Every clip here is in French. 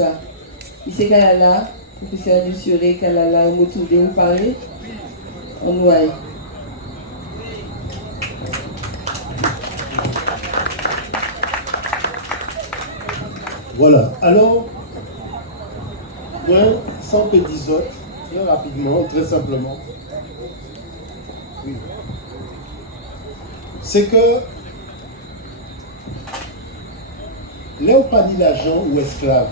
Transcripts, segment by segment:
ça. Ici, Kalala, professeur du Suré, Kalala, Moutoudé, vous parlez en ouaille. Voilà, alors, moi, sans pédisote, très rapidement, très simplement, oui. C'est que là où pas dit l'agent ou esclave,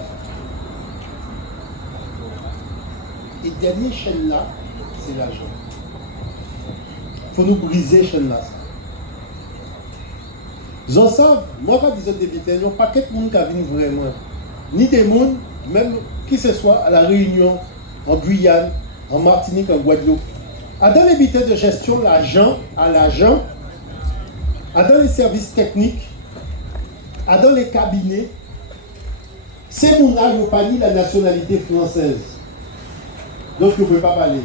et dernier chaîne là, c'est l'agent. Il faut nous briser chaîne là. Vous en savez, moi quand je disais débuter, il n'y a pas de monde qui a vu vraiment. Ni des gens, même qui ce soit à la Réunion, en Guyane, en Martinique, en Guadeloupe. Dans les bitins de gestion, l'agent, dans les services techniques, dans les cabinets, ces gens-là n'ont pas ni la nationalité française. Donc, ils ne peuvent pas parler.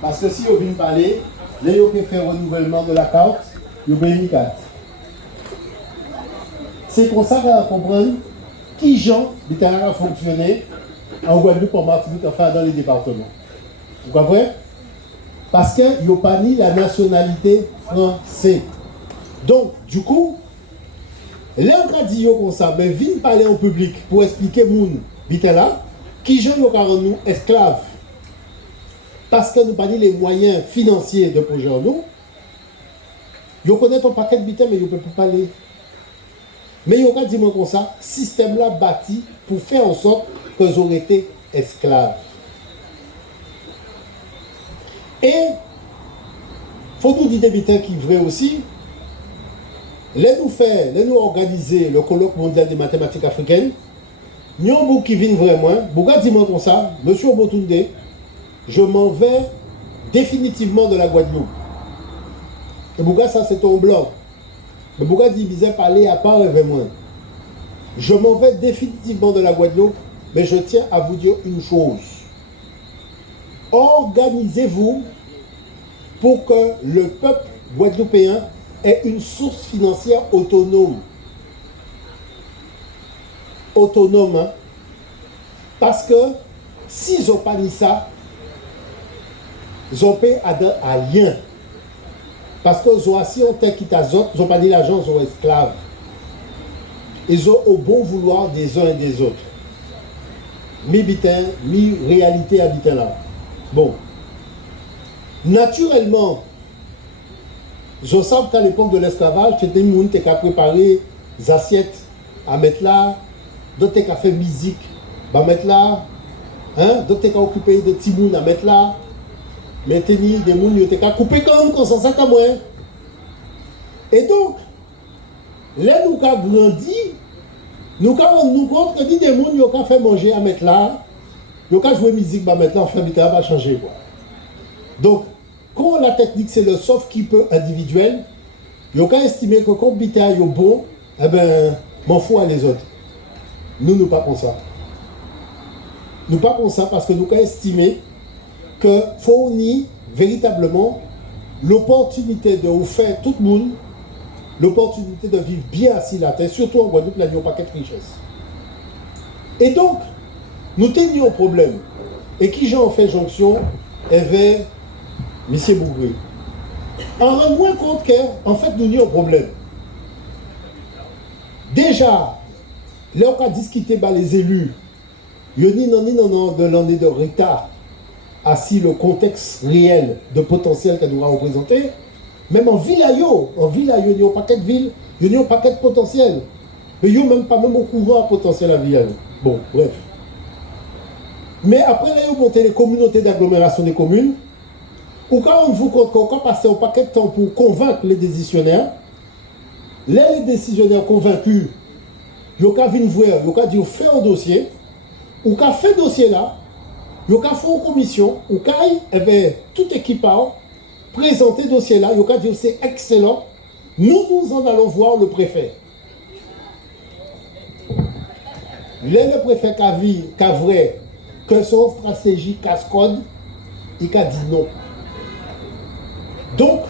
Parce que si ils viennent parler, là, ils peuvent faire renouvellement de la carte, ils peuvent une carte. C'est comme ça qu'on va comprendre qui gens a fonctionné en Guadeloupe, en Martinique, enfin dans les départements. Vous comprenez? Parce qu'ils n'ont pas ni la nationalité française. Donc, du coup, là, on a dit comme ça, mais viens parler en public pour expliquer moun là, qui gens nous nous esclaves. Parce que nous n'avons pas les moyens financiers de projet en nous. Ils connaissent ton paquet de bitins, mais ils ne peuvent pas parler. Mais il y a dit moi comme ça, système là bâti pour faire en sorte qu'ils auraient été esclaves. Et il faut nous dire des bitins qui est vrai aussi. Nous organiser le colloque mondial des mathématiques africaines. Nous avons qui viennent vraiment. Pourquoi dis-moi comme ça, monsieur Obotunde, je m'en vais définitivement de la Guadeloupe. Et pourquoi ça c'est ton blog? Mais pourquoi diviser parler à part avec moi? Je m'en vais définitivement de la Guadeloupe, mais je tiens à vous dire une chose. Organisez-vous pour que le peuple guadeloupéen ait une source financière autonome. Autonome, hein? Parce que s'ils n'ont pas mis ça, ils ont payé à rien. Parce que si on t'a quitté à Zot, ils n'ont pas dit l'argent, ils sont esclaves. Ils ont au bon vouloir des uns et des autres. Mi réalité habitant là. Bon. Naturellement, je sais qu'à l'époque de l'esclavage, c'était une monde qui a préparé des assiettes à mettre là, d'autres qui a fait musique à mettre là, hein? D'autres qui a occupé de petits mouns à mettre là. Mais des gens qui ont coupé comme ça comme moi. Et donc, là nous avons grandi, nous avons nous compte que des gens qui ont fait manger à mettre là, ils ont joué musique à mettre là, enfin, ça va changer. Quoi. Donc, quand la technique c'est le sauf qui peut individuel, ils ont estimé que quand Bita est bon, eh ben, m'en fous à les autres. Nous pas comme ça. Nous pas comme ça parce que nous avons estimé que fournit véritablement l'opportunité de vous faire tout le monde, l'opportunité de vivre bien assis la terre, surtout en Guadeloupe, là, il n'y a pas de richesse. Et donc, nous tenions un problème. Et qui j'en fait jonction avec M. Bougré. En rendant compte qu'en fait, nous avons un problème. Déjà, là, on a discuté par les élus, il y a non de l'année de retard. Assis le contexte réel de potentiel qu'elle doit représenter, même en ville, il y a un paquet de villes, il y a un paquet de potentiel. Mais il n'y a même pas même au courant potentiel à ville. Bon, bref. Mais après, là, il y a monté les communautés d'agglomération des communes, ou quand on vous compte qu'on a passé un paquet de temps pour convaincre les décisionnaires, là, les décisionnaires convaincus, ils ont qu'à venir voir, ils ont qu'à dire, fait un dossier, ou qu'à fait un dossier là, il y a fait une commission où tout équipement présenter le dossier là, il y a dit c'est excellent, nous en allons voir le préfet. Le préfet qui a vu vrai que son stratégie casse-code, il a dit non. Donc,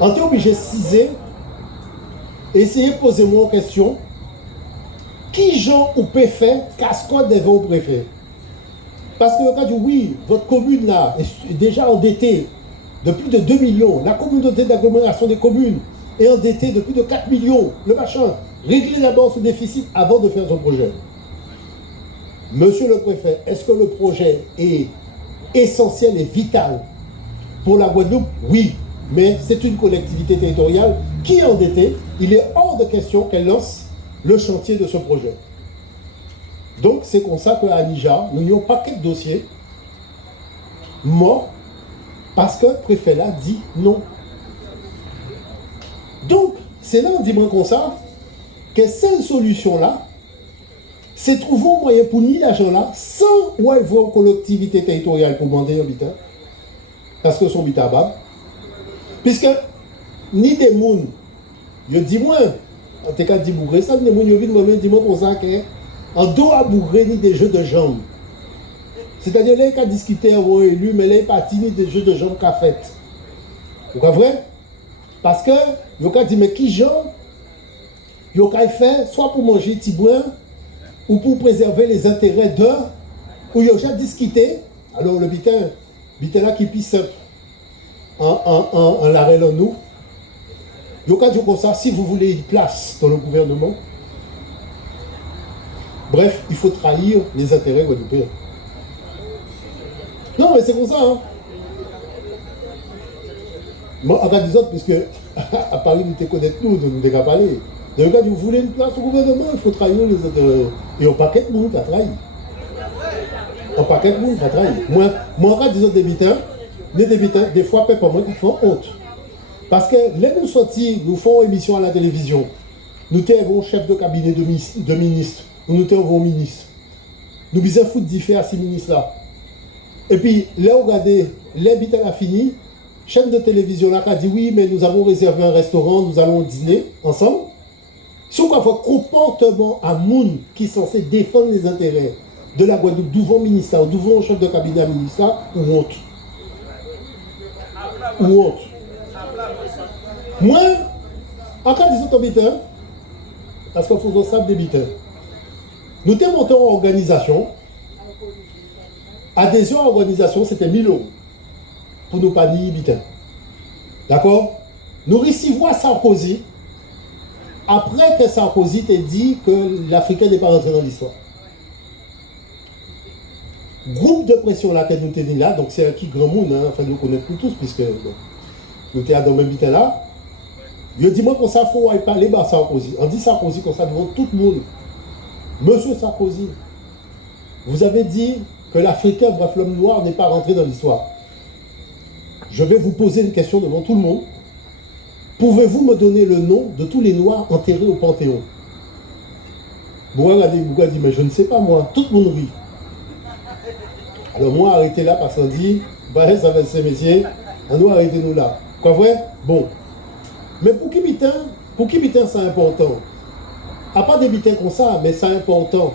on est obligé de ciser, essayer de poser moi une question qui Jean ou préfet cascade devant au préfet. Parce que le cas dit oui, votre commune là est déjà endettée de plus de 2 millions. La communauté d'agglomération des communes est endettée de plus de 4 millions. Le machin, réglez d'abord ce déficit avant de faire son projet. Monsieur le préfet, est-ce que le projet est essentiel et vital pour la Guadeloupe? Oui, mais c'est une collectivité territoriale qui est endettée. Il est hors de question qu'elle lance le chantier de ce projet. Donc c'est comme ça qu'à Anija, nous n'avons pas de dossier mort parce que le préfet là dit non. Donc c'est là, on dit moi comme ça, que cette solution là, c'est trouver un moyen pour ni l'argent là, sans ouais, voir collectivité territoriale pour demander un habitant, parce que son habitat bas. Puisque ni des mouns, je dis moi, en tout cas, dis bourré, ça, des mouns, je vis moi-même, dis moi pour ça que, en dos à bourré, ni des jeux de jambes. C'est-à-dire, là, il a discuté avoir élu, mais là, il parti ni des jeux de jambes qu'a fait. Vous comprenez? Parce que, il a dit, mais qui genre, il a fait, soit pour manger tibouin, ou pour préserver les intérêts d'eux, où il a déjà discuté. Alors, le bitin là qui pisse en l'arrêt en nous. Il y a dit comme ça, si vous voulez une place dans le gouvernement, bref, il faut trahir les intérêts guadeloupéens. Non, mais c'est comme ça. Hein. Bon, en cas des autres, puisque à Paris, nous te connaissons nous, nous ne pas parler. Dans le cas où vous voulez une place au gouvernement, il faut trahir les intérêts. Et au paquet de monde, tu as trahi. Au paquet de monde, tu as trahi. Moi, en cas des autres débitants, les débitants, des fois, pas moi qui font honte. Parce que là, nous sortis, nous faisons une émission à la télévision. Nous avons chef de cabinet de ministre. Nous avons ministre. Nous bisons foutre différents à ces ministres-là. Et puis, là, regardez, l'habitat a fini. Chaîne de télévision là qui a dit oui, mais nous avons réservé un restaurant, nous allons dîner ensemble. Si on voit comportement à Moun qui est censé défendre les intérêts de la Guadeloupe, devant le ministère, devant le chef de cabinet ministère, ou honte. Ou honte. Moi, en cas de habitants, parce qu'il faut qu'on sache des habitants, nous sommes montés en organisation. Adhésion à l'organisation, c'était 1000 euros pour nous pas ni habitants. D'accord? Nous recevons Sarkozy après que Sarkozy t'ait dit que l'Africain n'est pas rentré dans l'histoire. Groupe de pression là que nous tenons là, donc c'est un qui grand monde, hein, enfin nous connaissons tous, puisque bon, nous étions dans le même bitin là. Je dis moi qu'on ça faut parler à Sarkozy. On dit Sarkozy comme ça devant tout le monde. Monsieur Sarkozy, vous avez dit que l'Africain, bref l'homme noir, n'est pas rentré dans l'histoire. Je vais vous poser une question devant tout le monde. Pouvez-vous me donner le nom de tous les noirs enterrés au Panthéon? Bouga dit, mais je ne sais pas moi. Tout le monde rit. Alors moi, arrêtez là parce qu'on dit, bah, ça va être ces messieurs, on doit arrêter nous là. Quoi vrai? Bon. Mais pour qui bitin c'est important? À pas des bitins comme ça, mais c'est important.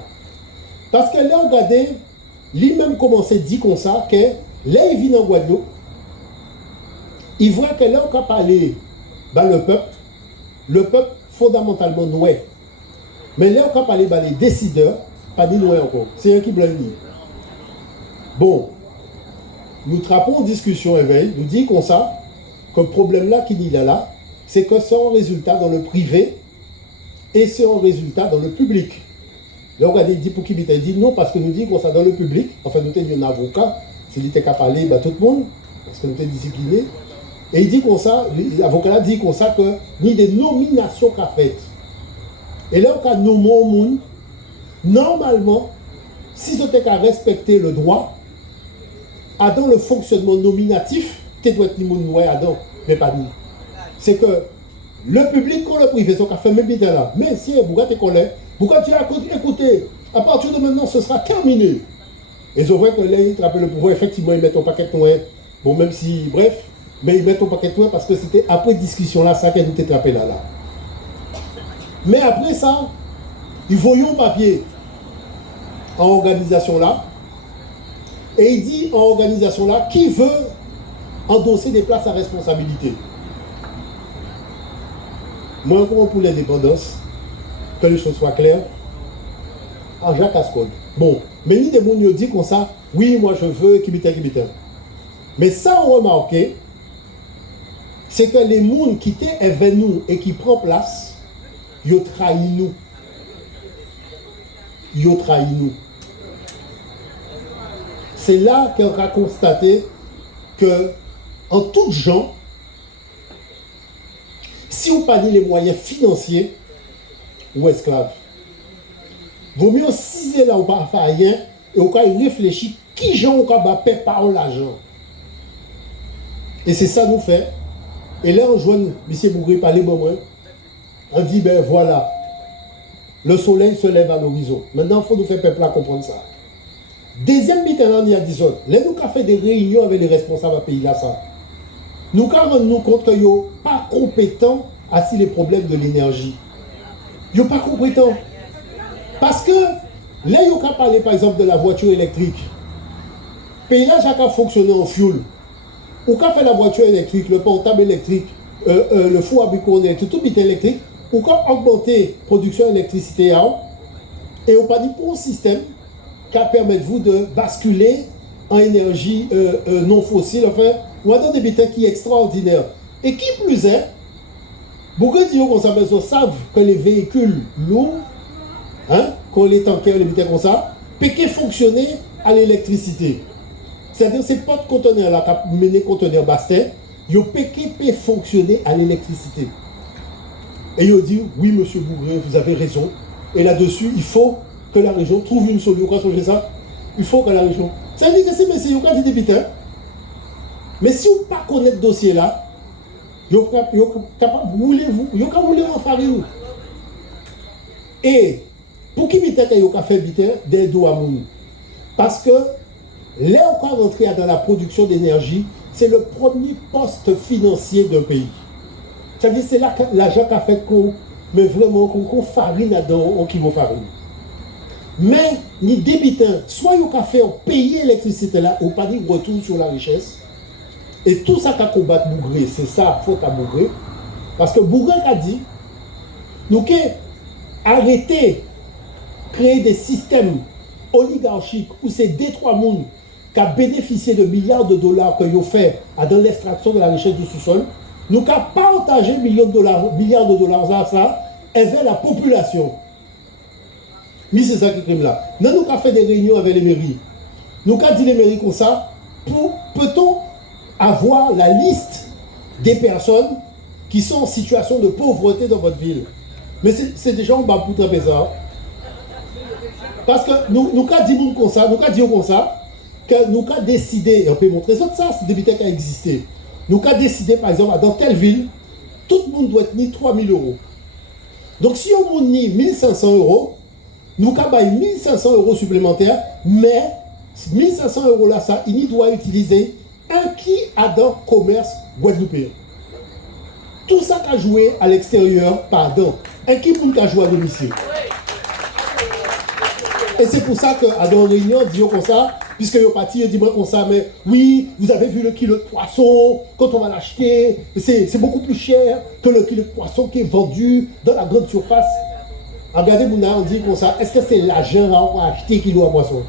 Parce que là, regardez, lui-même commençait à dire comme ça, que là, il vit en Guadeloupe, il voit que là, on peut parler, ben, le peuple fondamentalement noir. Mais là, on peut parler, ben, les décideurs, pas des noirs encore. C'est eux qui blâment. Bon, nous trappons en discussion éveil, nous dit comme ça, que le problème là qu'il y a là, c'est que c'est un résultat dans le privé et c'est un résultat dans le public. Là, regardez, il dit pour qui il dit non, parce que nous dit qu'on ça dans le public, enfin nous avons un avocat, s'il était qu'à parler, ben, tout le monde, parce que nous sommes disciplinés. Et il dit comme ça, l'avocat là dit comme ça que ni des nominations qu'a faites. Et là, on a nommé au monde, normalement, si c'était qu'à respecter le droit, dans le fonctionnement nominatif, tu dois être ni monde noir dedans, mais pas ni. C'est que le public comme le privé, c'est qu'on fait même bien là. Mais si pourquoi tu connais, pourquoi tu as écouté, à partir de maintenant, ce sera terminé. Et je vois que là, ils trappent le pouvoir, effectivement, ils mettent un paquet de noir. Bon, même si, bref, mais ils mettent un paquet de noir parce que c'était après discussion là, ça qu'ils nous trappé là. Mais après ça, ils voyons un papier en organisation là. Et il dit en organisation là, qui veut endosser des places à responsabilité? Moi, comment pour l'indépendance, que les choses soient claires, en Jacques Ascode. Bon, mais ni des gens qui disent comme ça, oui, moi je veux Kibita. Mais ça, on remarque, c'est que les gens qui étaient avec nous et qui prennent place, ils trahissent nous. Ils trahissent nous. C'est là qu'on a constaté que, en tout genre, si vous pas les moyens financiers, ou esclaves. Vaut mieux ciser là où pas faire rien et au cas où réfléchir qui gens au cas payer par l'argent. Et c'est ça nous fait. Et là on joint M. Bougré par les moments. On dit ben voilà, le soleil se lève à l'horizon. Maintenant il faut nous faire peuple à comprendre ça. Deuxième mi-temps, il y a 10 autres. Là nous avons fait des réunions avec les responsables du pays là ça. Nous avons rendu compte qu'ils ne sont pas compétents à les problèmes de l'énergie. Ils ne sont pas compétents. Parce que là, ils ont parlé par exemple de la voiture électrique. Le pays là, chacun fonctionné en fuel. Ou quand fait la voiture électrique, le portable électrique, le four à micro-ondes électrique, tout est électrique, ou quand augmenter la production d'électricité, et on pas dit pour un système qui permet vous de basculer en énergie non fossile, enfin, ou dans des bitins qui est extraordinaire. Et qui plus est, beaucoup de gens savent que les véhicules lourds, quand les tankers, les bitins comme ça, peuvent fonctionner à l'électricité. C'est-à-dire que ces portes conteneurs là, qui menent conteneurs bassin, ils peuvent fonctionner à l'électricité. Et ils ont dit, oui, monsieur Bougré, vous avez raison. Et là-dessus, il faut que la région trouve une solution. Quand on fait ça, il faut que la région. Ça veut dire que c'est messieurs, ils ont des bitins. Mais si vous ne connaissez pas ce dossier-là, vous êtes capable de rouler en farine. Et pour qui vous avez fait des doigts à moun? Parce que là, on va rentrer dans la production d'énergie, c'est le premier poste financier d'un pays. C'est-à-dire c'est là que l'argent qu'a fait qu'on, mais vraiment qu'on farine là-dedans, qui vaut farine. Mais ni débitants, soit ils ont fait payer l'électricité là, ou pas dit retour sur la richesse. Et tout ça qu'a combattu Bougré, c'est ça, faute à Bougré. Parce que Bougré a dit, nous avons arrêté créer des systèmes oligarchiques où c'est des trois mondes qui ont bénéficié de milliards de dollars que ont fait dans l'extraction de la richesse du sous-sol. Nous avons partagé milliards de dollars à ça avec la population. Mais c'est ça qui est crime là. Nous avons fait des réunions avec les mairies. Nous avons dit les mairies comme ça, peut-on avoir la liste des personnes qui sont en situation de pauvreté dans votre ville. Mais c'est des gens qui ont pour ça. Parce que nous avons dit comme ça, que nous avons décidé, et on peut montrer ça, c'est des bitins qui ont existé. Nous avons décidé, par exemple, dans telle ville, tout le monde doit tenir 3 000 €. Donc si on a 1 500 €, nous avons 1 500 € supplémentaires, mais 1 500 € là, ça, il doit utiliser un qui a dans le commerce guadeloupéen. Tout ça qu'a joué à l'extérieur, pardon, un qui pour qu'a joué à domicile. Et c'est pour ça qu'à dans la réunion, disons comme ça, puisque le parti dit comme ça, mais oui, vous avez vu le kilo de poisson, quand on va l'acheter, c'est beaucoup plus cher que le kilo de poisson qui est vendu dans la grande surface. Regardez, on dit comme ça, est-ce que c'est l'argent pour acheter kilo de poisson?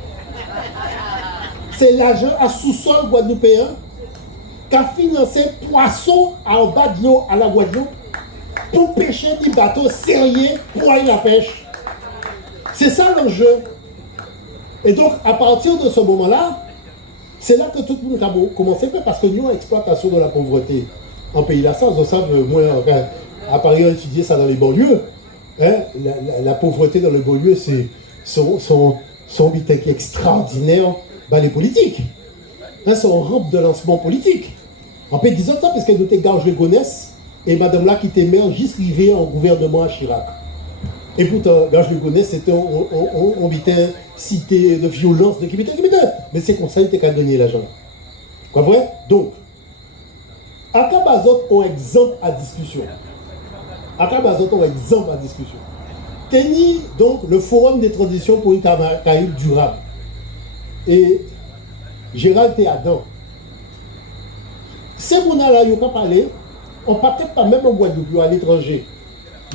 C'est l'argent à sous-sol guadeloupéen qui a financé poisson en bas de l'eau à la Guadeloupe pour pêcher des bateaux sérieux pour aller à la pêche. C'est ça l'enjeu. Et donc, à partir de ce moment-là, c'est là que tout le monde a commencé, parce que nous, l'exploitation de la pauvreté en pays là, ça, vous savez, moi, à Paris, on étudié ça dans les banlieues. Hein, la pauvreté dans les banlieues, c'est son bitin qui est extraordinaire. Les politiques. Hein, c'est une rampe de lancement politique. On peut dire ça parce qu'elle nous était Garge de Gonesse et madame là qui était maire juste arrivée en gouvernement à Chirac. Et pourtant, Garge de Gonesse c'était on bitin cité de violence, de qui mais c'est comme ça qu'il était qu'à gagner l'argent. Quoi vrai? Donc, Akabazot ont exemple à discussion. Akabazot ont exemple à discussion. Tenir donc le forum des transitions pour une Caraïbe durable. Et Gérald était Adam. Ces gens-là, ils n'ont pas parlé, on ne peut peut-être pas même en Guadeloupe, à l'étranger,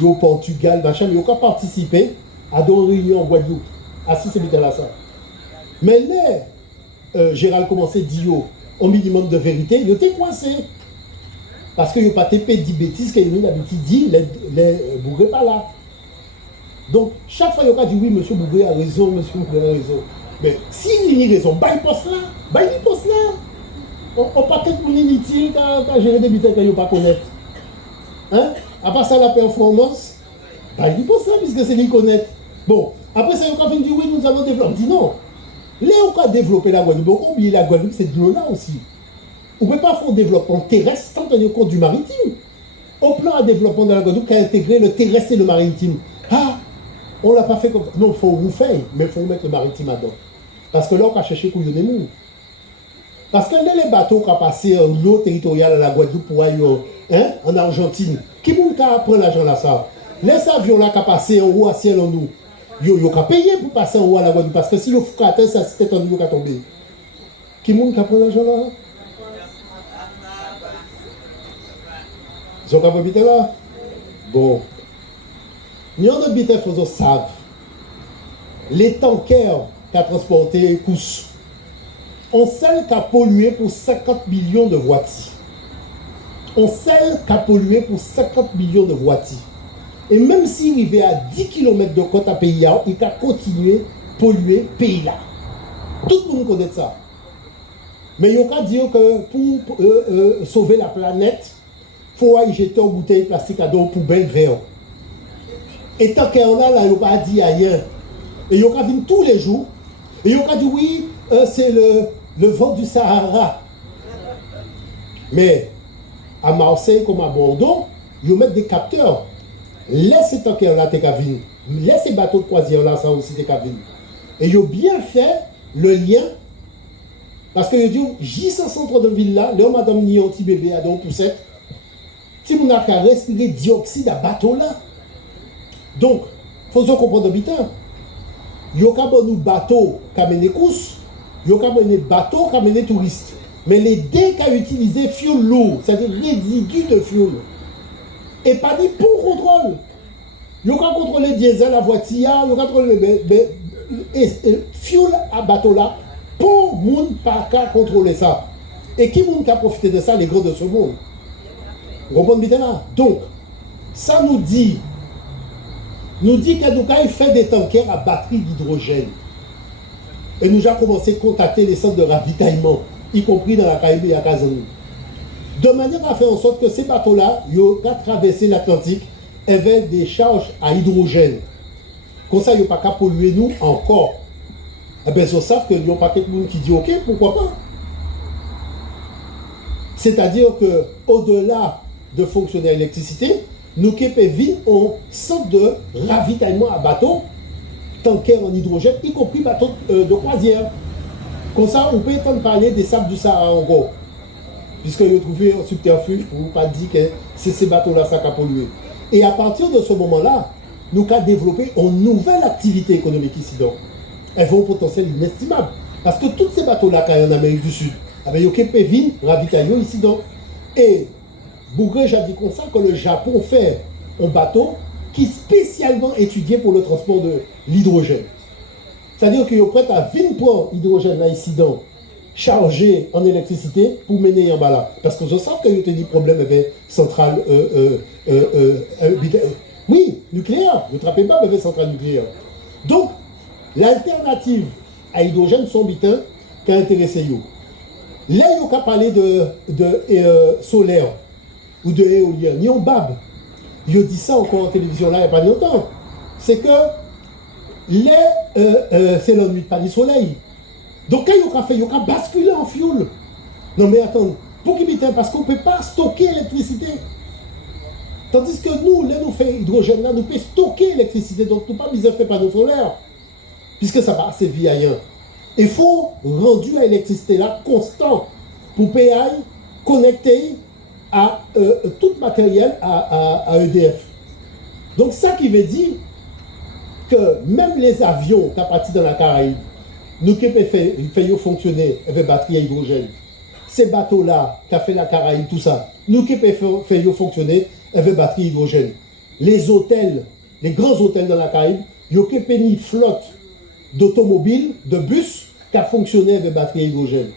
au Portugal, machin, ils n'ont pas participé à des réunions en Guadeloupe. assis c'est là ça. Mais là, Gérald commençait à dire au minimum de vérité, il était coincé. Parce qu'il n'y a pas de dit bêtises qu'il y a d'habitude dit, les Bougré pas là. Donc, chaque fois, il y a dit oui, monsieur Bougré a raison, monsieur Bougré a raison. Mais s'il y a raison, bah il poste là, bah il poste là. On pas peut-être pour l'inutile quand gérer des bêtises qu'il n'y a pas connaître. Hein? À part ça, la performance, bah il poste là, puisque c'est lui connaître. Bon, après ça, il y a dit oui, nous allons développer. On dit non. Là, on va développer la Guadeloupe. On oublie la Guadeloupe, c'est de l'eau là aussi. On ne peut pas faire un développement terrestre sans tenir compte du maritime. Au plan de développement de la Guadeloupe, qui a intégré le terrestre et le maritime. Ah, on ne l'a pas fait comme ça. Non, il faut vous faire, mais il faut mettre le maritime dedans. Parce que là, on va chercher couillon des mous. Parce que les bateaux qui ont passé en eau territoriale à la Guadeloupe pour aller en Argentine, qui prend l'argent là ça? Les avions là qui ont passé en haut à ciel en nous, ils ont payé pour passer en haut à la Guadeloupe. Parce que si le fou atteint, ça c'était en nous qui a tombé. Qui prend l'argent là? Ils ont qu'à habiter là? Bon. Nous avons habité, il faut savent. Les tankers qui ont transporté couches, on sait qui a pollué pour 50 millions de voitures. On sait qui a pollué pour 50 millions de voitures. Et même s'il arrivait à 10 km de côte à pays, il a continué à polluer le pays là. Tout le monde connaît ça. Mais il y a dire que pour sauver la planète, il faut y jeter une bouteille de plastique à dos poubelle vert. Et tant qu'il y en a là, il n'y a pas dit ailleurs. Et il y a venir tous les jours. Et il y a dit oui, c'est le vent du Sahara. Mais à Marseille comme à Bordeaux, ils mettent des capteurs. Laisse ces tankers là, t'es qu'à venir. Laisse ces bateaux de croisière là, ça aussi, t'es qu'à venir. Et ils ont bien fait le lien. Parce que ils disent, j'y suis en centre de ville là, là, madame ni un petit bébé à donc poussette. Si vous n'avez qu'à respirer dioxyde à bateau là. Donc, il faut comprendre habitant. Il y a qu'à nous bateaux qui amènent les courses, il y a qu'à des bateaux qui amènent les touristes. Mais les dés qui ont utilisé fuel lourd, c'est-à-dire résidus de fuel, et pas dit pour contrôle. Il y a qu'à contrôler diesel à voiture, il y a qu'à contrôler le fuel à bateau là, pour monde pas qu'à contrôler ça. Et qui monde qui a profité de ça, les grands de ce monde. Vous comprenez bien là? Donc, ça nous dit qu'Adoukaï fait des tankers à batterie d'hydrogène. Et nous avons commencé à contacter les centres de ravitaillement, y compris dans la Caraïbe et à Casanou. De manière à faire en sorte que ces bateaux-là, ils ont qu'à traverser l'Atlantique avec des charges à hydrogène. Comme ça, ils n'ont pas qu'à polluer nous encore. Eh bien, ils savent qu'il n'y a pas quelqu'un qui dit OK, pourquoi pas? C'est-à-dire qu'au-delà de fonctionner à l'électricité, nous Képévin ont centre de ravitaillement à bateau, tanker en hydrogène, y compris bateau de croisière. Comme ça, on peut entendre parler des sables du Sahara encore. Puisque ils ont trouvé un subterfuge pour ne pas dire que c'est ces bateaux-là qui ont pollué. Et à partir de ce moment-là, nous avons développé une nouvelle activité économique ici. Donc. Elles ont un potentiel inestimable. Parce que tous ces bateaux-là qui sont en Amérique du Sud, ils ont Képévin ravitaillement ici. Donc. Et Bougré, j'ai dit comme ça que le Japon fait un bateau qui est spécialement étudié pour le transport de l'hydrogène. C'est-à-dire qu'ils sont prêts à 20 points d'hydrogène là ici donc, chargé en électricité pour mener en bas là. Parce que je sais qu'il y a des problèmes avec centrale oui, nucléaire. Ne trappez pas avec centrale nucléaire. Donc, l'alternative à l'hydrogène sont bitins qui a intéressé vous. Là, il y a parlé de solaire ou de éolien, ni en bab. Il a dit ça encore en télévision là il n'y a pas longtemps. C'est que c'est la nuit, pas du soleil. Donc quand il y a basculer en fuel. Non mais attends, pour qu'il m'éteint, parce qu'on ne peut pas stocker l'électricité. Tandis que nous, là nous faisons hydrogène, là nous pouvons stocker l'électricité, donc nous ne pouvons pas faire panneaux solaires. Puisque ça va assez vite ailleurs. Il faut rendu à l'électricité là constant pour PI connecter à tout matériel à EDF. Donc ça qui veut dire que même les avions qui sont partis dans la Caraïbe, nous qui faisons fonctionner avec batterie à hydrogène, ces bateaux-là qui ont fait la Caraïbe, tout ça, nous qui faisons fonctionner avec batterie à hydrogène. Les hôtels, les grands hôtels dans la Caraïbe, ils ont une flotte d'automobiles, de bus qui a fonctionné avec batterie hydrogène.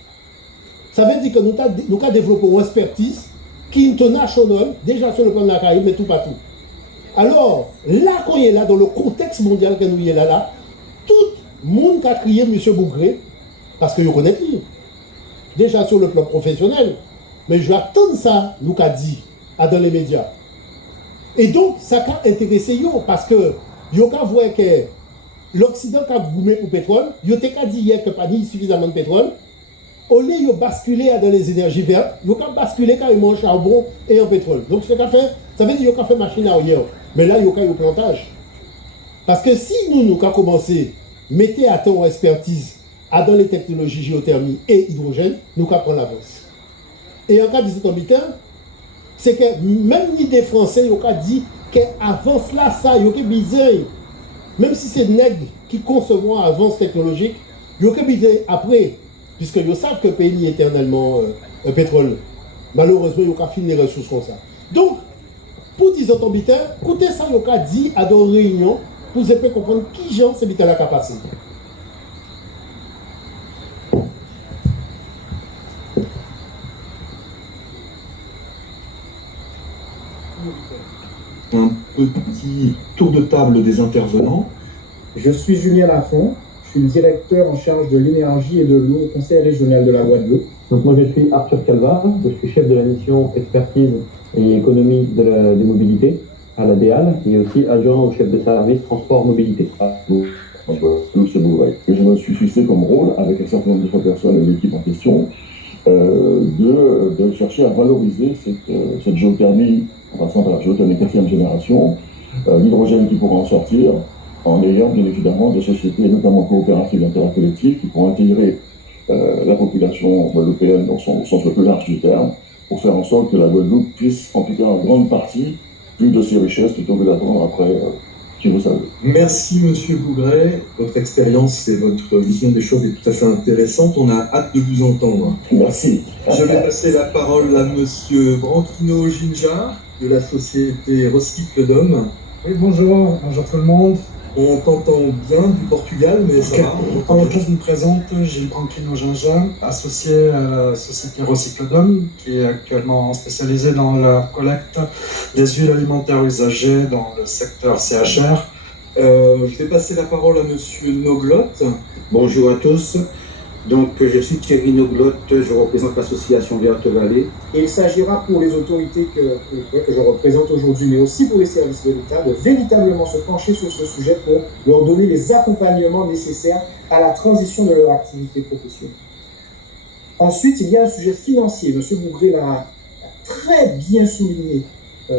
Ça veut dire que nous avons développé une expertise qui est internationale, déjà sur le plan de la Caraïbe, mais tout partout. Alors, là qu'on est là, dans le contexte mondial que nous y est là, tout le monde a crié M. Bougré, parce que vous connaissez lui. Déjà sur le plan professionnel, mais je vais attendre ça, nous qu'a dit, dans les médias. Et donc, ça a intéressé yo, parce que yo qu'a vu que l'Occident a boomé pour le pétrole, yo t'a dit hier que pas suffisamment de pétrole, au lieu de basculer dans les énergies vertes, yo qu'a basculé carrément en charbon et en pétrole. Donc, ce qu'a fait, ça veut dire yo qu'a fait machine à arrière. Mais là, yo qu'a eu plantage. Parce que si nous avons commencé, mettez à temps expertise dans les technologies géothermie et hydrogène, nous avons prendre l'avance. Et en cas de cet habitant, c'est que même les Français, ils ont dit qu'avant cela, ça, ils ont besoin, même si c'est nègres qui concevront avance technologique, ils ont besoin après, puisque ils savent que le pays est éternellement pétrole. Malheureusement, ils ont fini les ressources comme ça. Donc, pour les autres habitants, écoutez ça, ils ont dit à des réunions pour vous pouvez comprendre qui gens c'est la capacité. Un petit tour de table des intervenants. Je suis Julien Lafont, je suis le directeur en charge de l'énergie et de l'eau au Conseil régional de la Guadeloupe. Donc moi je suis Arthur Calva, je suis chef de la mission expertise et économie des mobilités à la DEAL et aussi adjoint au chef de service transport mobilité. Je me suis fixé comme rôle, avec un certain nombre de personnes et l'équipe en question, de chercher à valoriser cette géothermie, en passant par la géothermie 4e génération, l'hydrogène qui pourra en sortir, en ayant bien évidemment des sociétés, notamment coopératives d'intérêt collectif, qui pourront intégrer la population guadeloupéenne dans son sens le plus large du terme, pour faire en sorte que la Guadeloupe puisse, en tout cas en grande partie, plus de ses richesses plutôt que d'attendre après qui vous savez. Merci Monsieur Bougret, votre expérience et votre vision des choses est tout à fait intéressante. On a hâte de vous entendre. Merci. Je vais passer la parole à Monsieur Branquino Ginja de la société Recycle d'Hommes. Oui, bonjour tout le monde. On t'entend bien du Portugal, mais ça va. Alors, je me présente, Gilles Branquino Ginja, associé à la société Recycle d'Hommes, qui est actuellement spécialisée dans la collecte des huiles alimentaires usagées dans le secteur CHR. Je vais passer la parole à Monsieur Noglotte. Bonjour à tous. Donc, je suis Thierry Noglotte, je représente l'association Verte Vallée. Et il s'agira pour les autorités que je représente aujourd'hui, mais aussi pour les services de l'État, de véritablement se pencher sur ce sujet pour leur donner les accompagnements nécessaires à la transition de leur activité professionnelle. Ensuite, il y a un sujet financier. M. Bougré l'a très bien souligné.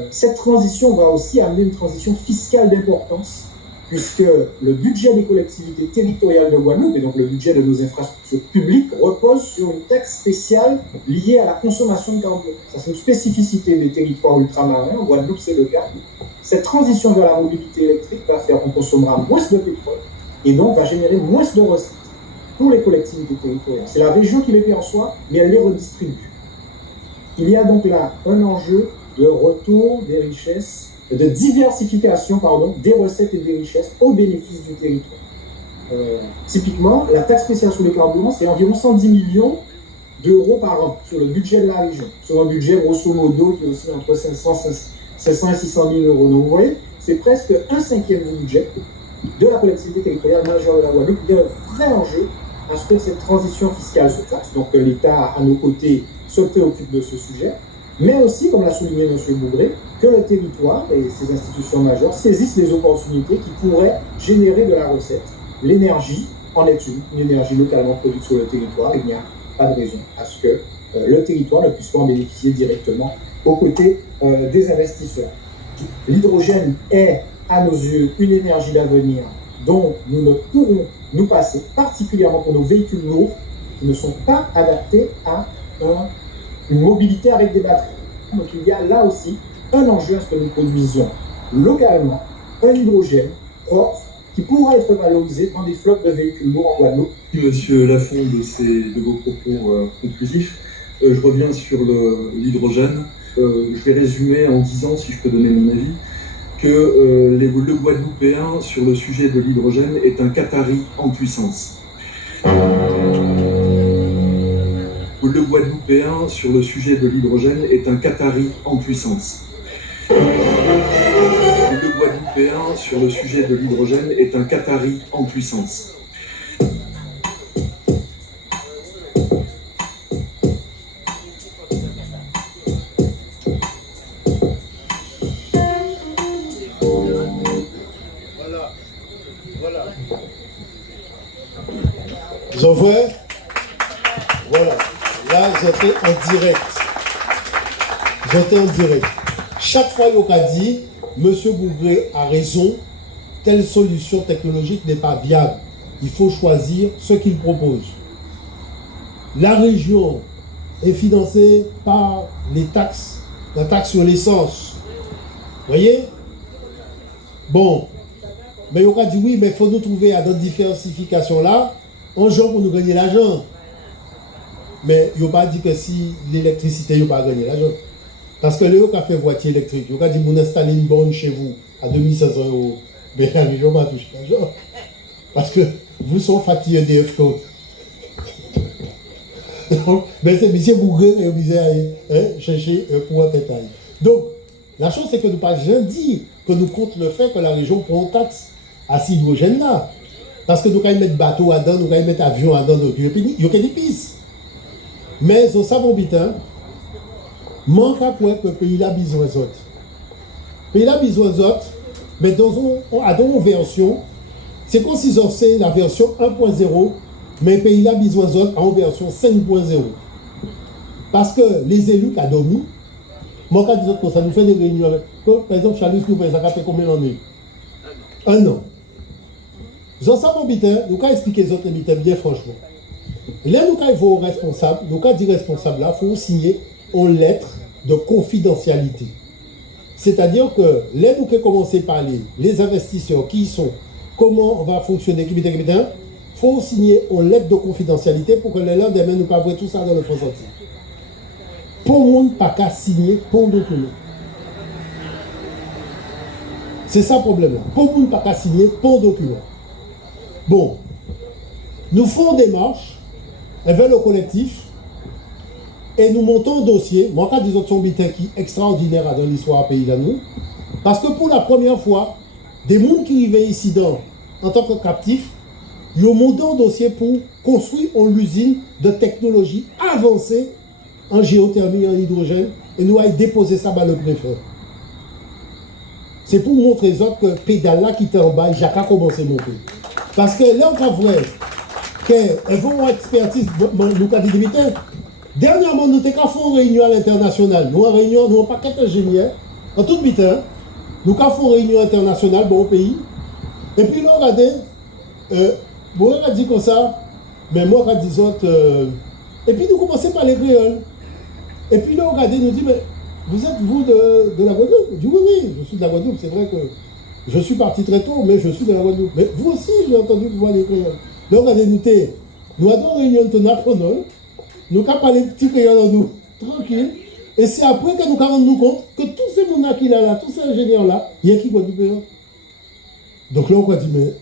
Cette transition va aussi amener une transition fiscale d'importance, puisque le budget des collectivités territoriales de Guadeloupe, et donc le budget de nos infrastructures publiques, repose sur une taxe spéciale liée à la consommation de carburant. Ça, c'est une spécificité des territoires ultramarins. En Guadeloupe, c'est le cas. Cette transition vers la mobilité électrique va faire qu'on consommera moins de pétrole et donc va générer moins de recettes pour les collectivités territoriales. C'est la région qui les paie en soi, mais elle les redistribue. Il y a donc là un enjeu de retour des richesses, de diversification des recettes et des richesses au bénéfice du territoire. Typiquement, la taxe spéciale sur les carburants, c'est environ 110 millions d'euros par an sur le budget de la région, sur un budget grosso modo qui est aussi entre 500 et 600 000 euros. Donc vous voyez, c'est presque un cinquième du budget de la collectivité territoriale majeure de la Guadeloupe. Il y a un vrai enjeu à ce que cette transition fiscale se fasse, donc que l'État à nos côtés se préoccupe de ce sujet, mais aussi, comme l'a souligné M. Bougré, que le territoire et ses institutions majeures saisissent les opportunités qui pourraient générer de la recette. L'énergie en est une énergie localement produite sur le territoire. Il n'y a pas de raison à ce que le territoire ne puisse pas en bénéficier directement aux côtés des investisseurs. L'hydrogène est, à nos yeux, une énergie d'avenir dont nous ne pourrons nous passer, particulièrement pour nos véhicules lourds qui ne sont pas adaptés à une mobilité avec des batteries. Donc il y a là aussi un enjeu à ce que nous produisions localement un hydrogène propre qui pourra être valorisé dans des flottes de véhicules lourds en Guadeloupe. Monsieur Lafont de vos propos conclusifs. Je reviens sur l'hydrogène. Je vais résumer en disant, si je peux donner mon avis, que le Guadeloupéen sur le sujet de l'hydrogène est un Qatari en puissance. Le Guadeloupéen sur le sujet de l'hydrogène est un Qatari en puissance. Le Guadeloupéen sur le sujet de l'hydrogène est un Qatari en puissance. Vous voyez? Voilà. Là, j'étais en direct. Chaque fois, il a dit, M. Bougré a raison, telle solution technologique n'est pas viable. Il faut choisir ce qu'il propose. La région est financée par les taxes, la taxe sur l'essence. Vous voyez? Bon. Mais il a dit oui, mais il faut nous trouver à notre diversification là, un jour pour nous gagner l'argent. Mais il n'a pas dit que si l'électricité, il n'a pas gagné l'argent. Parce que là, il a fait voiture électrique. Il a dit vous installez une borne chez vous à 2500 €. Mais la région va toucher l'argent. Parce que vous sont fatigués des FCO. Mais c'est M. Bouguin qui est obligé d'aller chercher pour un détail. Donc, la chose, c'est que nous ne pas jamais dit que nous compte le fait que la région prend une taxe à cet hydrogène là. Parce que nous allons mettre bateau à dedans, nous allons mettre avion à dedans, il y a des pistes. Mais au savon bitin, manque à quoi que le pays a besoin d'autres. Le pays a besoin d'autres, mais dans une version, c'est comme si c'est la version 1.0, mais le pays a besoin d'autres en version 5.0. Parce que les élus qui ont dormi, manque à dire que ça nous fait des réunions avec. Par exemple, Chalus nous fait ça fait combien d'années? 1 an. Dans savon bitin, nous allons expliquer les autres habitants bien franchement. Là, nous allons voir aux responsables, nous allons dire responsables là, il faut signer une lettre de confidentialité. C'est-à-dire que là, nous allons commencer par les investisseurs, qui sont, comment on va fonctionner, il faut signer une lettre de confidentialité pour que le lendemain, nous ne pas voir tout ça dans le fond entier. Pour le monde, pas qu'à signer pour le document. C'est ça le problème là. Pour le monde, pas qu'à signer pour le document. Bon, nous faisons des démarches avec le collectif et nous montons un dossier. Moi, quand disons que son bitin qui est extraordinaire dans l'histoire pays là nous, parce que pour la première fois, des gens qui vivaient ici en tant que captifs, ils ont monté un dossier pour construire une usine de technologie avancée en géothermie et en hydrogène et nous allons déposer ça dans le préfet. C'est pour montrer aux autres que pédale là qui était en bas, Jacques a commencé à monter. Parce que là, on va voir qu'elles vont avoir expertise, nous avons dit, dernièrement, nous avons fait une réunion à l'international. Nous avons pas quelques ingénieurs, en tout bitin, nous avons fait une réunion internationale dans le pays. Et puis là, regardez, moi, on a dit comme ça, mais moi, on a dit autres. Et puis nous commençons par les créoles. Et puis là, regardez, nous dit, mais vous êtes vous de la Guadeloupe? Je dis oui, je suis de la Guadeloupe, c'est vrai que. Je suis parti très tôt, mais je suis de la Guadeloupe. Mais vous aussi, j'ai entendu que vous allez créoles. Donc, regardez, nous avons une réunion de nationale, nous avons parlé de petits créoles en nous, tranquille. Et c'est après que nous avons rendu compte que tous ces gens qui sont là, tous ces ingénieurs-là, il y a qui Guadeloupéens. Donc là, on va dire, mais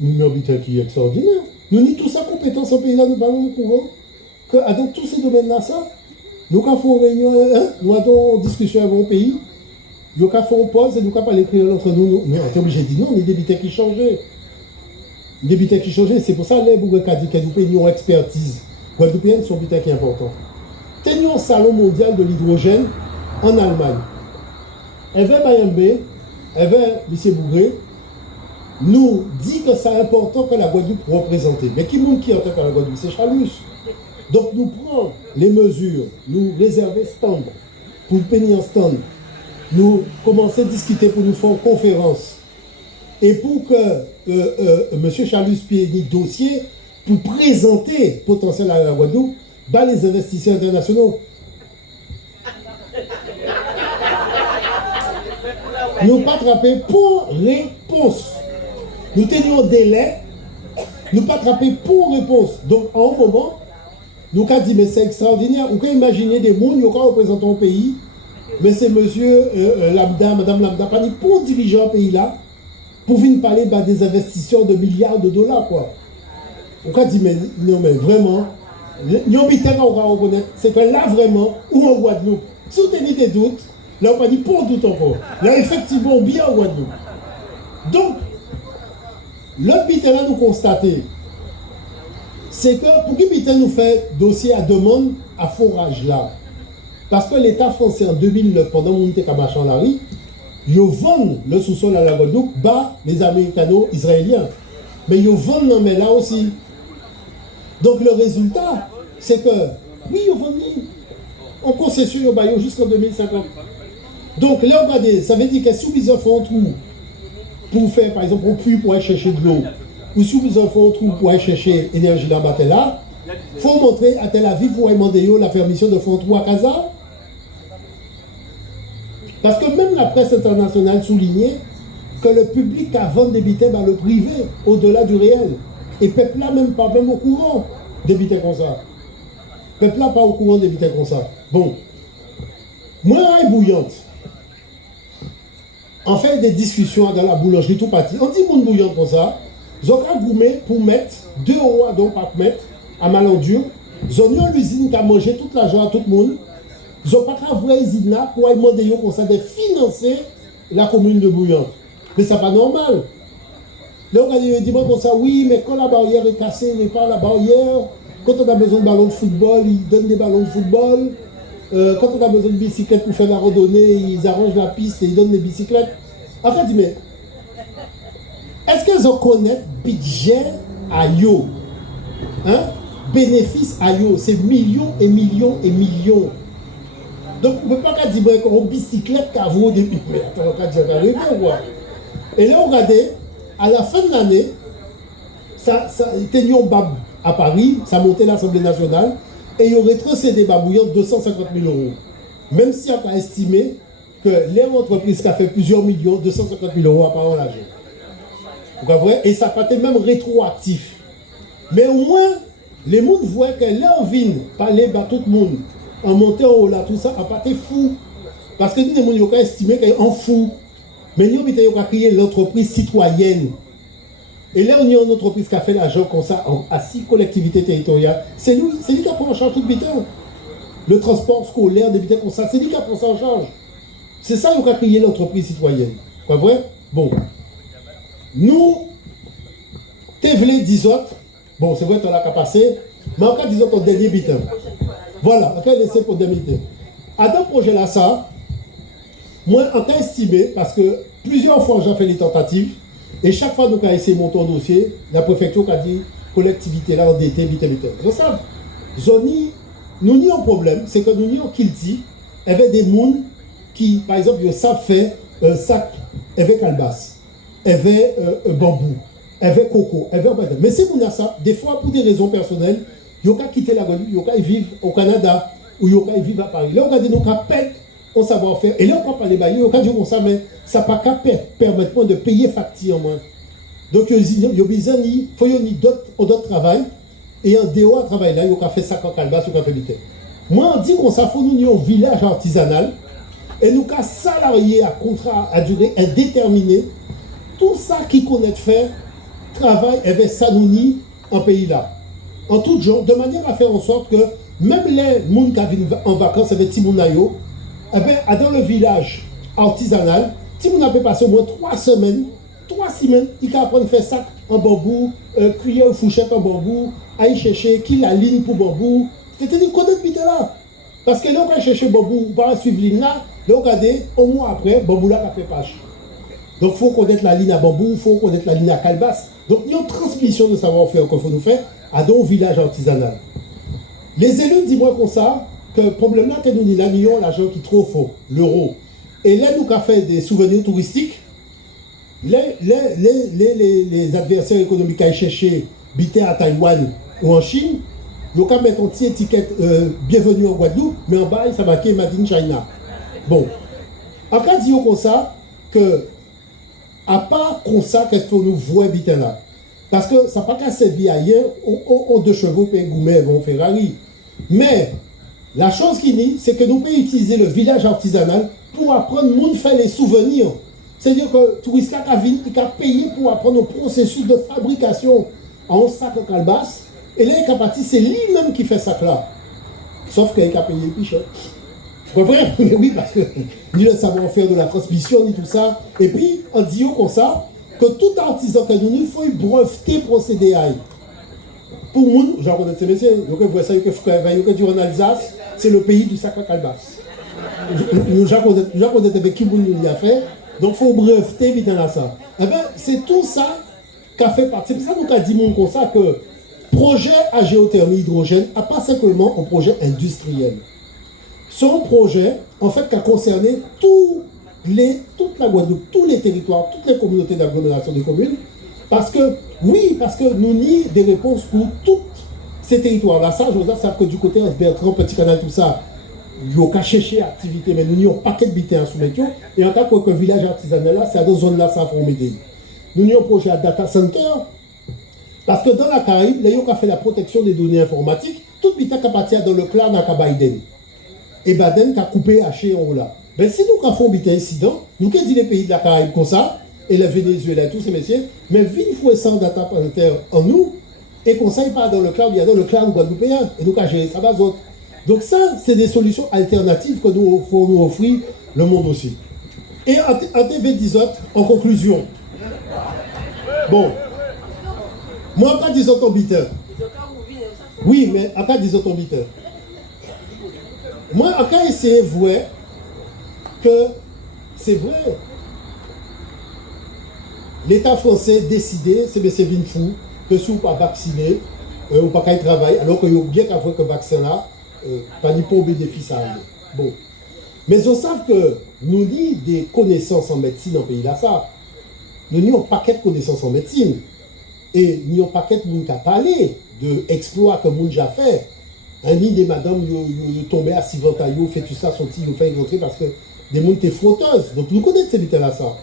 nous avons un qui est extraordinaire. Nous avons tous sa compétence au pays-là, nous parlons au courant, que dans tous ces domaines-là, ça, nous avons fait une réunion, nous avons une discussion avec mon pays. Nous avons fait une pause et nous avons parlé créole entre nous. Nous sommes obligés de dire non, on est des habitants qui changeaient. Des habitants qui changeaient, c'est pour ça que les Bougouka dit que nous avons une expertise. Guadeloupéens sont habitants qui est important. Tenions un salon mondial de l'hydrogène en Allemagne. Avec Mayambe, avec M. Bougré, nous dit que c'est important que la Guadeloupe représente. Mais qui montre qui en tant que la Guadeloupe? C'est Chalus. Donc nous prenons les mesures, nous réserver stand, pour payer en stand. Nous commençons à discuter pour nous faire une conférence. Et pour que M. Chalus puisse un dossier pour présenter potentiel à la Guadeloupe, les investisseurs internationaux. Nous pas attraper pour réponse. Nous tenions délai, nous pas attraper pour réponse. Donc en un moment, nous avons dit, mais c'est extraordinaire. Vous pouvez imaginer des gens qui représentent un pays mais c'est monsieur Lambda, madame Lambda, pas ni pour diriger un pays là, pour venir parler des investisseurs de milliards de dollars, quoi. On a dit, mais non, mais vraiment, nous on va reconnaître, c'est que là, vraiment, où en Guadeloupe, si vous avez des doutes, là, on va dire, pour doute encore. Là, effectivement, bien en Guadeloupe. Donc, l'autre bitin là, nous constater, c'est que pour qui bitin nous fait dossier à demande à forage là, parce que l'État français en 2009, pendant que nous étions à Larry, ils vendent le sous-sol à la Guadeloupe, les Américano-Israéliens. Mais ils vendent non, mais là aussi. Donc le résultat, c'est que, oui, ils vendent en concession au baillot jusqu'en 2050. Donc là, regardez, ça veut dire que si vous avez un trou pour faire, par exemple, un puits pour aller chercher de l'eau, ou si vous avez un trou pour aller chercher énergie dans le là, il faut montrer à Tel Aviv pour demander la permission de faire un trou à Gaza. Parce que même la presse internationale soulignait que le public a vendu des bitins dans le privé, au-delà du réel. Et peuple là même pas même au courant des bitins comme ça. Peuple là pas au courant des bitins comme ça. Bon. Moi, elle est bouillante. On fait des discussions dans la boulangerie tout parti. On dit mon bouillante comme ça. Ils ont gourmet pour mettre 2 euros à donc par mettre à Malandure. Ils ont eu l'usine qui a mangé toute l'argent à tout le monde. Ils n'ont pas qu'à voir l'usine là pour demander comme ça de financer la commune de Bouillante. Mais ça n'est pas normal. Là, on a dit comme ça, oui, mais quand la barrière est cassée, il n'est pas la barrière. Quand on a besoin de ballons de football, ils donnent des ballons de football. Quand on a besoin de bicyclettes pour faire la randonnée, ils arrangent la piste et ils donnent des bicyclettes. Après, dis, mais est-ce qu'ils ont connaissent budget à yo? Hein? Bénéfice à yo, c'est millions et millions et millions. Donc, on ne peut pas dire qu'on bicyclette qu'à vous au début. Mais attends, on va dire arriver, quoi. Et là, regardez, à la fin de l'année, ça était un bab à Paris, ça montait l'Assemblée nationale, et il y aurait transcédé babouillant 250 000 euros. Même si on a estimé que les entreprises qui ont fait plusieurs millions, 250 000 euros à part en l'argent. Vous comprenez? Et ça partait même rétroactif. Mais au moins, les gens voient que là, on vient parler à tout le monde, en montant en haut là, tout ça, on partait fou. Parce que les gens ont estimé qu'ils sont fous. Mais nous, on a créé l'entreprise citoyenne. Et là, on a une entreprise qui a fait l'argent comme ça, à 6 collectivités territoriales. C'est lui qui a pris en charge tout le bitin. Le transport scolaire des bitins comme ça, c'est lui qui a pris ça en charge. C'est ça qu'on a créé l'entreprise citoyenne. Quoi, vrai? Bon. Nous, Tevlé 10 autres, bon, c'est vrai qu'on a qu'à passer, mais en cas 10 autres, on dernier bitin. Voilà, on a laissé pour dernier bitin. À dans projet là, ça, moi, on a estimé, parce que plusieurs fois, j'ai fait les tentatives, et chaque fois, nous avons essayé de monter un dossier, la préfecture a dit, collectivité là, endettée, bitin. Vous savez, nous n'y avons un problème, c'est que nous n'y avons qu'il dit, il y avait des gens qui, par exemple, ils savent faire un sac avec calebasse, avec bambou, avec coco, avec... Mais si vous avez ça, des fois, pour des raisons personnelles, ils ont qu'à quitter la Guadeloupe, ils ont qu'à vivre au Canada, ou ils ont qu'à vivre à Paris. Là, on a dit, nous avons perdre au savoir-faire. Et là, on peut parler de ils ont qu'à dire comme ça, mais ça n'a pas qu'à permettre de payer facture en moins. Donc, il y a besoin d'autres travail, et en dehors de travail là, ils ont qu'à faire sac en calebasse, ils ont qu'à faire vite. Moi, on dit qu'on s'en fout, nous, un village artisanal, et nous qu'à salariés à contrat à durée indéterminée, tout ça qui connaît de faire, travaille avec Sanouni en pays là. En tout genre, de manière à faire en sorte que même les gens qui viennent en vacances avec Timounayo, eh bien, dans le village artisanal, si vous n'avez passé au moins 3 semaines, ils peuvent apprendre à faire sac en bambou, cuillère ou fourchette en bambou, aller chercher qui la ligne pour bambou. C'est-à-dire qu'on est là. Parce que là, on va chercher bambou, on va suivre ligne là, là, on regarde, au mois après, bambou là, ça fait pâche. Donc, il faut connaître la ligne à bambou, il faut connaître la ligne à calebasse. Donc, il y a une transmission de savoir-faire qu'il faut nous faire à nos villages artisanaux. Les élus disent moi comme ça, que le problème là, que nous avons l'argent qui est trop faux, l'euro. Et là, nous avons fait des souvenirs touristiques. Les adversaires économiques qui ont cherché biter à Taïwan ou en Chine, nous avons mettre une petite étiquette bienvenue en Guadeloupe, mais en bas, ça marqué Made in China. Bon. En cas disons comme ça, que à part comme ça, qu'est-ce que nous voyons biter là? Parce que ça n'a pas qu'à servir ailleurs, aux 2 chevaux, puis Goumet, vont Ferrari. Mais, La chose qui dit, c'est que nous pouvons utiliser le village artisanal pour apprendre à faire les souvenirs. C'est-à-dire que touriste qui a payé pour apprendre le processus de fabrication en sac en calebasse. Et là, c'est lui-même qui fait ça là. Sauf qu'il a payé plus cher. Vous comprenez? Mais oui, parce que ni le savoir-faire de la transmission, ni tout ça. Et puis, on dit comme ça, que tout artisan que nous, il faut breveter procédé à. Pour nous, j'en connais ces messieurs, vous voyez que frère, que en Alsace, c'est le pays du sac à calebasse. Nous, j'en connais avec qui nous l'a fait. Donc, il faut breveter vite dans ça. Eh bien, c'est tout ça qu'a fait partie. C'est pour ça qu'on a dit comme ça que projet à géothermie hydrogène n'est pas simplement un projet industriel. Son projet, en fait, qui a concerné toute la Guadeloupe, tous les territoires, toutes les communautés d'agglomération des communes. Parce que nous n'y des réponses pour tous ces territoires-là. Ça, je veux dire, que du côté Bertrand, Petit Canal, tout ça, il n'y a qu'à chercher activité, mais nous n'y avons pas qu'à habiter en sous-métier. Et en cas que le village artisanal, là, c'est à deux zones-là, ça va m'aider. Nous n'y avons un projet à data center, parce que dans la Caraïbe, nous avons fait la protection des données informatiques, tout le temps qui appartient dans le clan à Biden. Et Biden qui a coupé haché en haut là. Mais si nous avons fait un incident, nous avons dit les pays de la Caraïbe comme ça, et le Venezuela et tous ces messieurs, mais il faut sans data center en nous, et qu'on ne s'aille pas dans le cloud, il y a dans le cloud guadeloupéen, et nous avons géré ça bas autres. Donc ça, c'est des solutions alternatives que nous faut nous offrir le monde aussi. Et en TV 18, en conclusion, bon, moi en cas 18 en biteur, oui, mais en cas 18 en biteur, moi en cas essayer de voir que c'est vrai, l'État français décidé, c'est bien fou, que si vous ne pas vacciné, ou pas qu'il travaille, alors qu'il y a bien qu'à voir que le vaccin là, pas ni pour bénéfice à aller. Bon. Mais on sait que nous avons des connaissances en médecine en pays là ça. Nous avons un paquet de connaissances en médecine. Et nous avons un paquet de monde qui a parlé de exploits que nous avons fait. Un lit des madames, ils tombent à 6 ventailles, ils fait tout ça, sont ils fait rentrer parce que des gens étaient frotteuses. Donc nous connaissons ces bêtes là ça.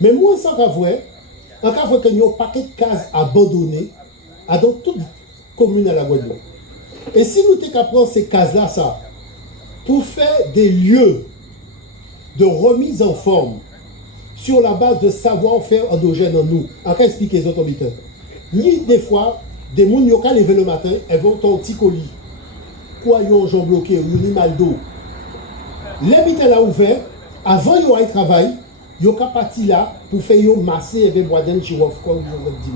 Mais moi, ça va voir, en cas où nous avons un paquet de cases abandonnées dans toute commune à la Guadeloupe. Et si nous sommes capables de prendre ces cases-là, ça, pour faire des lieux de remise en forme sur la base de savoir-faire endogène en nous, en cas expliquer les autres habitants. Ni des fois, des gens qui ont levé le matin, elles vont ton petit colis. Quoi, ils ont jambes bloquées, ils ont mal d'eau. Les habitants là ouverts, avant qu'ils aient travail, ils ont parti là pour faire masser avec bois d'un chirof comme vous avez dit.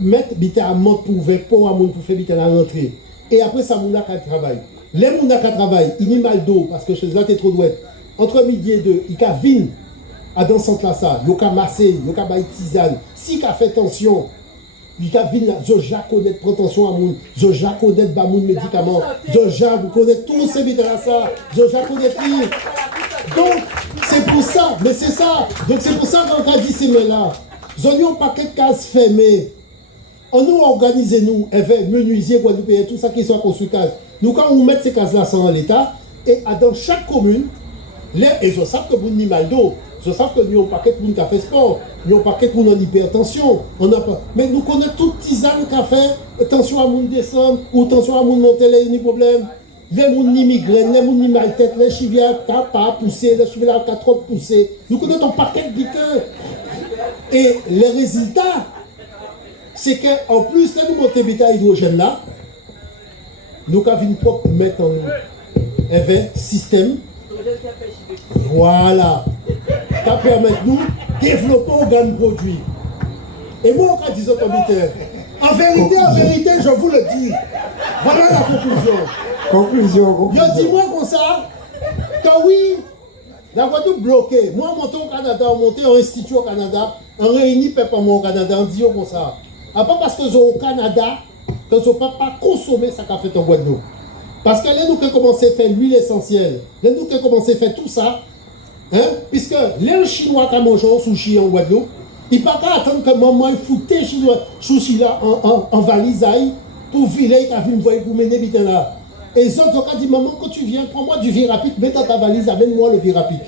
Mettre bité à monte pour ouvrir pour à monte pour faire bité à la rentrée. Et après ça, mon a travail. Les gens qui travaillent, ils ont mal d'eau parce que chez eux, c'est trop douette. Entre midi et deux, ils ont vin à dans ce centre là ça. Ils ont massé, ils ont tisane. Si ils ont fait tension, ils ont vin là. Je connais prendre tension à mon. Je connais ba mon médicament. Je connais tous ces bité là ça. Je connais tout. Donc, c'est pour ça, mais c'est ça. Donc, c'est pour ça qu'on a dit ces mains-là. Nous avons un paquet de cases fermées. On nous organise, nous, avec menuisier, Guadeloupéen, tout ça qui soit construit case. Nous, quand on met ces cases-là dans l'État, et dans chaque commune, et je sais que vous n'avez mal d'eau, je sais que nous avons un paquet de monde qui a fait sport, nous avons un paquet de monde en hypertension, mais nous connaissons toutes les tisanes qui a fait, tension à monde descendre, ou tension à monde monter, il y a des problèmes. Les gens ni migraine, les gens ni mal tête, les chivières qui n'ont pas poussé, les chivières qui ont trop poussé. Nous connaissons un paquet de biteurs. Et le résultat, c'est qu'en plus, là, nous montons bita hydrogène là, nous avons une propre mettre en un système. Voilà. Ça permet de nous développer un gain de produit. Et moi, on dit ça comme biteur. En vérité, je vous le dis. Voilà la conclusion. Conclusion. Je dis moi comme ça, que oui, la Guadeloupe bloquée. Moi, on monte au Canada, on monte en institut au Canada, on réunit peuple au Canada, on dit comme ça. Pas parce que au Canada, que je ne peux pas consommer ça qu'a fait en Guadeloupe. Parce que là, nous avons commencé à faire l'huile essentielle. Là, nous avons commencé à faire tout ça. Hein, puisque les Chinois qui mangent un sushi en Guadeloupe, ils ne peuvent pas attendre que maman foute les sushi là en valise pour virer et pour mener vite là. Et les autres ont dit, maman, quand tu viens, prends-moi du Virapik, mets dans ta valise, amène-moi le Virapik.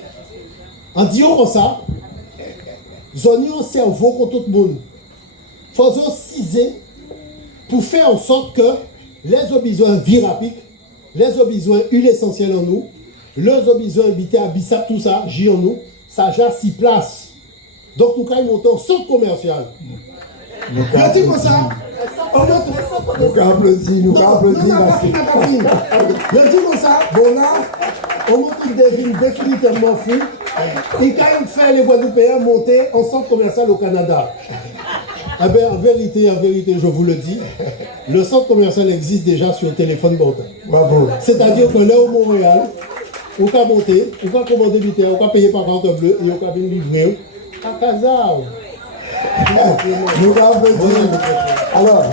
En disant comme ça, ils ont un cerveau contre tout le monde. Faisons ciser pour faire en sorte que les ont besoin de Virapik, les ont besoin huile essentielle en nous, les ont besoin habiter à Bissap, tout ça, j'y en nous, ça a 6 places. Donc nous avons monté un centre commercial. Nous dit comme ça, on monte. Nous applaudissons, nous applaudissons. Je dis comme ça, bon là, on monte une devine définitivement fou. Et quand même fait les Guadeloupéens monter en centre commercial au Canada. Eh bien, en vérité, je vous le dis, le centre commercial existe déjà sur le téléphone portable. Bravo. C'est-à-dire que là au Montréal, on peut monter, on peut commander du terrain, on peut payer par carte bleue et on peut venir livrer à Casa. Nous applaudissons. Alors,